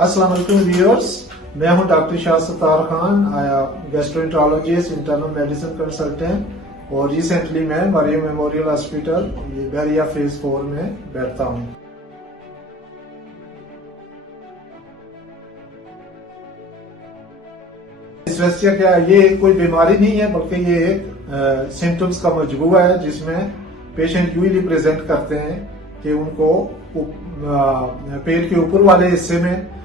अस्सलाम वालेकुम व्यूअर्स, मैं हूं doctor Shah Sattar Khan, gastroenterologist, internal medicine consultant और रिसेंटली मैं मरियम मेमोरियल हॉस्पिटल बहरिया फेज 4 में बैठता हूं। डिस्पेप्सिया क्या है? ये कोई बीमारी नहीं है बल्कि ये एक सिम्टम्स का मजबूआ है जिसमें पेशेंट यूजली प्रेजेंट करते हैं कि उनको पेट के ऊपर वाले हिस्से में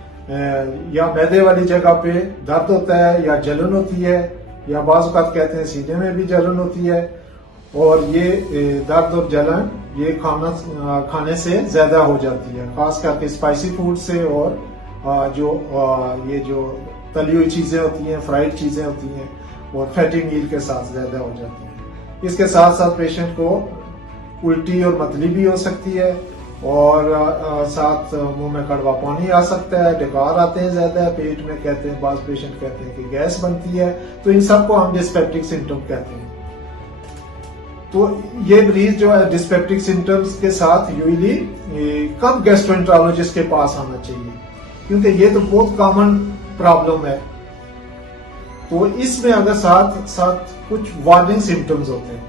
या मैदे वाली जगह पे दर्द होता है या जलन होती है या बाज़ औक़ात कहते हैं सीने में भी जलन होती है। और ये दर्द और जलन ये खाने से ज्यादा हो जाती है, खास करके स्पाइसी फूड से और ये जो तली हुई चीजें होती हैं, फ्राइड चीजें होती हैं और फैटी मील के साथ ज्यादा हो जाती हैं। इसके साथ साथ पेशेंट को उल्टी और मतली भी हो सकती है और साथ मुंह में कड़वा पानी आ सकता है, डकार आते हैं ज्यादा, पेट में कहते हैं, बाज़ पेशेंट कहते हैं कि गैस बनती है। तो इन सबको हम डिस्पेप्टिक सिम्टम कहते हैं। तो ये मरीज जो है डिस्पेप्टिक सिम्टम्स के साथ यूजली कब गैस्ट्रोएंटरोलॉजिस्ट के पास आना चाहिए, क्योंकि ये तो बहुत कॉमन प्रॉब्लम है। तो इसमें अगर साथ साथ कुछ वार्निंग सिम्टम्स होते हैं,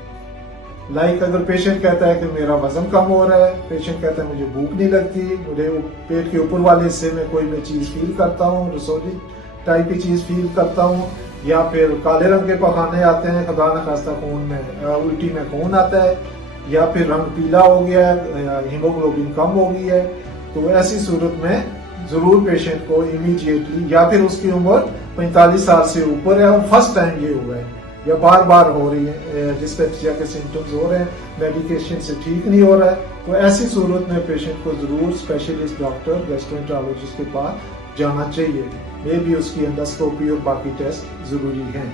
लाइक अगर पेशेंट कहता है कि मेरा वजन कम हो रहा है, पेशेंट कहता है मुझे भूख नहीं लगती, मुझे पेट के ऊपर वाले हिस्से में कोई मैं चीज फील करता हूँ, रसोली टाइप की चीज फील करता हूँ, या फिर काले रंग के पखाने आते हैं, खुदा न खास्ता खून में उल्टी में खून आता है, या फिर रंग पीला हो गया है, हीमोग्लोबिन कम हो गई है। तो ऐसी सूरत में जरूर पेशेंट को इमीडिएटली, या फिर उसकी उम्र 45 साल से ऊपर है और फर्स्ट टाइम ये हुआ है या बार बार हो रही है, डिस्पेप्सिया के सिम्टम्स हो रहे हैं, मेडिकेशन से ठीक नहीं हो रहा है, तो ऐसी सूरत में पेशेंट को जरूर स्पेशलिस्ट डॉक्टर गैस्ट्रोएंटरोलॉजिस्ट के पास जाना चाहिए। मे भी उसकी एंडोस्कोपी और बाकी टेस्ट जरूरी हैं।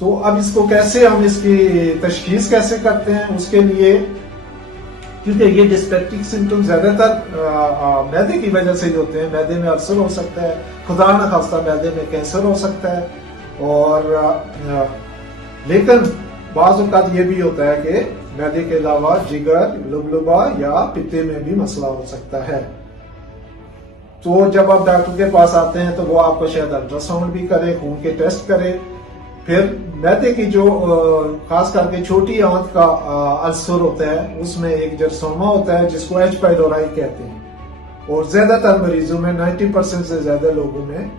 तो अब इसको कैसे हम इसकी तशखीस कैसे करते हैं, उसके लिए, क्योंकि ये डिस्पेप्टिक सिम्टम ज्यादातर मैदे की वजह से ही होते हैं। मैदे में अल्सर हो सकता है, खुदा न खास्ता मैदे में कैंसर हो सकता है, और लेकिन बाज़ औक़ात ये भी होता है कि मैदे के अलावा जिगर, लुबलुबा या पित्ते में भी मसला हो सकता है। तो जब आप डॉक्टर के पास आते हैं तो वो आपको शायद अल्ट्रासाउंड भी करे, खून के टेस्ट करे, फिर मैदे की जो खास करके छोटी आंत का अल्सर होता है उसमें एक जरसोमा होता है जिसको एच पाइलोराई कहते हैं, और ज्यादातर मरीजों में 90% से ज्यादा लोगों में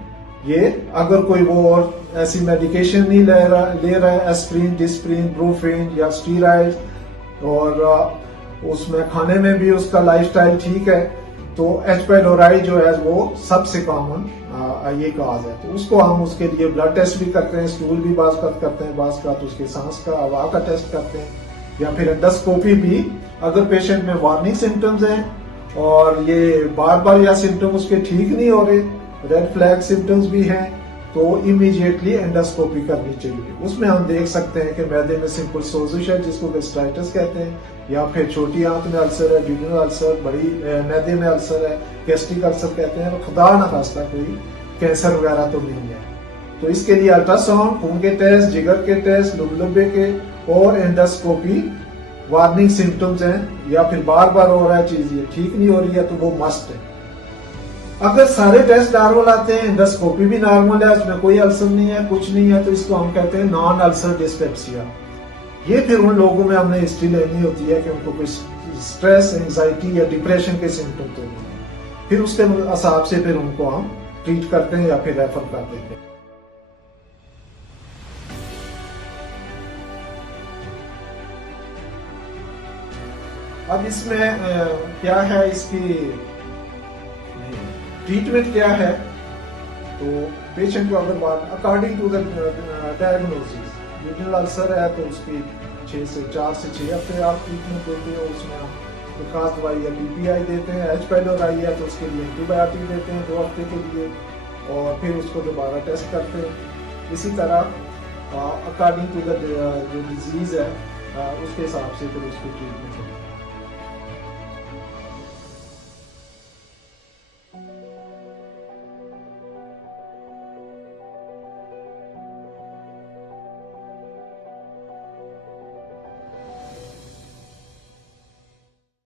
ये, अगर कोई वो और ऐसी मेडिकेशन नहीं ले रहा है, एस्प्रिन, डिस्प्रिन, ब्रूफेन या स्टीरॉइड, और उसमें खाने में भी उसका लाइफस्टाइल ठीक है, तो एच पाइलोराई जो है वो सबसे कॉमन ये काज है। तो उसको हम उसके लिए ब्लड टेस्ट भी करते हैं, स्टूल भी बाज़ करते हैं, बाज़ उसके सांस का, हवा का टेस्ट करते हैं, या फिर एंडोस्कोपी भी। अगर पेशेंट में वार्निंग सिम्टम्स हैं और ये बार बार या सिम्टम उसके ठीक नहीं हो रहे, रेड फ्लैग सिम्टम्स भी हैं, तो इमीडिएटली एंडोस्कोपी करनी चाहिए। उसमें हम देख सकते हैं कि मैदे में सिंपल सोजिश है जिसको गैस्ट्राइटिस कहते हैं, या फिर छोटी आंत में अल्सर है, ड्यूडेनल अल्सर, बड़ी मैदे में अल्सर है, गैस्ट्रिक अल्सर कहते हैं, खुदा न खास्ता कोई कैंसर वगैरह तो नहीं है। तो इसके लिए अल्ट्रासाउंड, खून के टेस्ट, जिगर के टेस्ट, लुबलुबे के और एंडोस्कोपी वार्निंग सिम्टम्स हैं, या फिर बार बार हो रहा है चीज ये ठीक नहीं हो रही है, तो वो मस्ट है। अगर सारे टेस्ट नॉर्मल आते हैं, एंडोस्कोपी भी नॉर्मल है, उसमें कोई अल्सर नहीं है, कुछ नहीं है, तो इसको हम कहते हैं नॉन अल्सर डिस्पेप्सिया। ये फिर उन लोगों में हमने हिस्ट्री लेनी होती है कि उनको कोई स्ट्रेस, एंजाइटी या डिप्रेशन के सिम्टम तो नहीं है, फिर उसके हिसाब से फिर उनको हम ट्रीट करते हैं या फिर रेफर कर देते हैं। अब इसमें क्या है, इसकी ट्रीटमेंट क्या है? तो पेशेंट को अगर according to the diagnosis, duodenal ulcer है तो उसकी 4 से 6 हफ्ते आप ट्रीटमेंट देते हो, उसमें आप खास दवाई या पीपीआई देते हैं। एच पाइलोराई है तो उसके लिए एंटीबायोटिक देते हैं 2 हफ्ते के लिए, और फिर उसको दोबारा टेस्ट करते हैं। इसी तरह अकॉर्डिंग टू द जो डिजीज है उसके हिसाब से फिर उसको ट्रीटमेंट